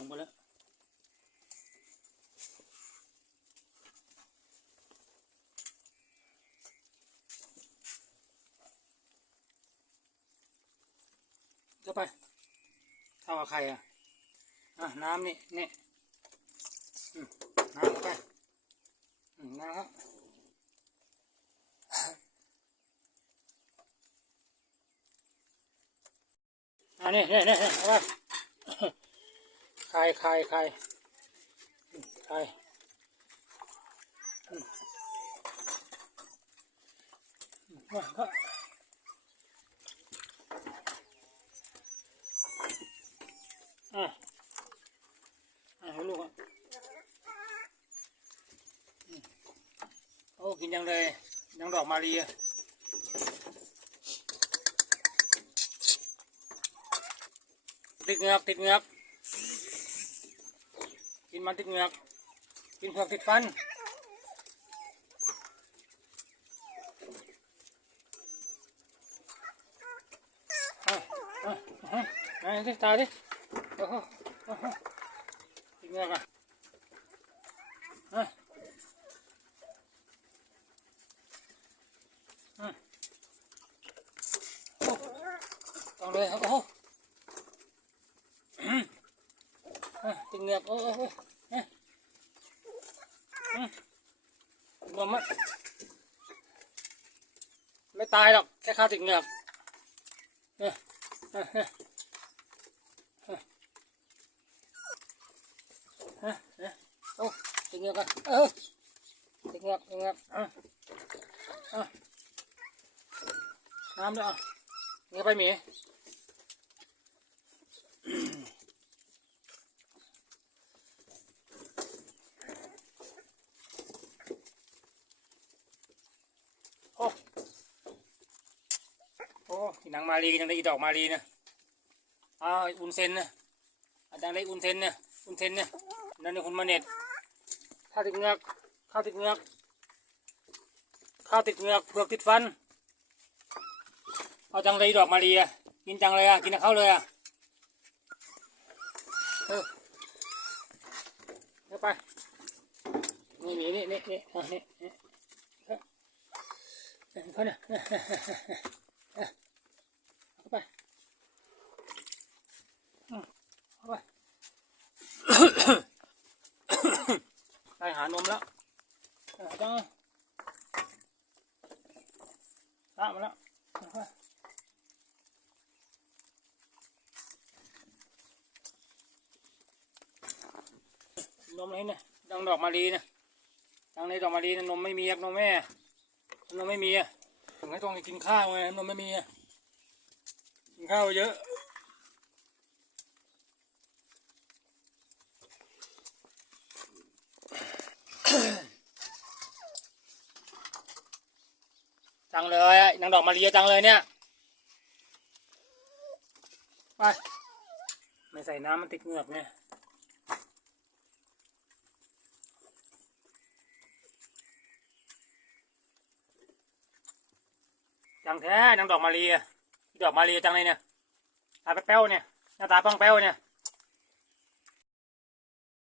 ลงไปแล้วก็ไปเท่ากับใครอะอะน้ำนี่นี่อืมน้ำไปน้ำครับอันนี้นี่นี่นี่เอาไป คลายคลายคลายคลายอืมอืมมาก็อะอะให้ลูกอะโอ้กินยังเลยยังดอกมาลีอะติดเงือกติดเงือก กินมันติดเหงือก กินเผือกติดฟันเอาเอาเอาไหนดิตาดิโอ้โหโอ้โหติดเหงือกอะอะอะโอ้ต้องเลยโอ้โหอะติด เหงือกโอ้โอ้โอ้ยอืมนมอะไม่ตายหรอกแค่ข้าติดเหงือกเนี่ยอะเนี่ยอะอะเนี่ยโอ้ติดเหงือกอะเออติดเหงือกติดเหงือกอะอะน้ำด้วยอะเงี้ยไปหมี โอ้ หนังมารีก็ยังได้อีดอกมารีนะอ้าวอุนเซนนะอาจารย์ได้อุนเซนนี่ยอุนเซนนี่ยนั่นนี่คุณมาเน็ตข้าวติดเงือกข้าวติดเงือกข้าวติดเงือกเผือกติดฟัน เอาจังเลยดอกมารีอะกินจังเลยอะกินกับเขาเลยอะเออเอาไปนี่นี่นี่นี่นี่นี่นี่เขาเนี่ยเอาไปเอาไปได้หานมแล้วเอา จังละมาแล้วนมอะไรเนี่ยดังดอกมารีนะดังในดอกมารีนะนมไม่มีครับนมแม่นมไม่มีอะถึงให้ต้องกินข้าวไงนมไม่มีอะกินข้าวเยอะ จังเลยนางดอกมาเรียจังเลยเนี่ยไปไม่ใส่น้ำมันติดเหงือกเนี่ยจังแท้นางดอกมาเรียดอกมาเรียจังเลยเนี่ยตาแป้วเนี่ยหน้าตาป้องแป้วเนี่ย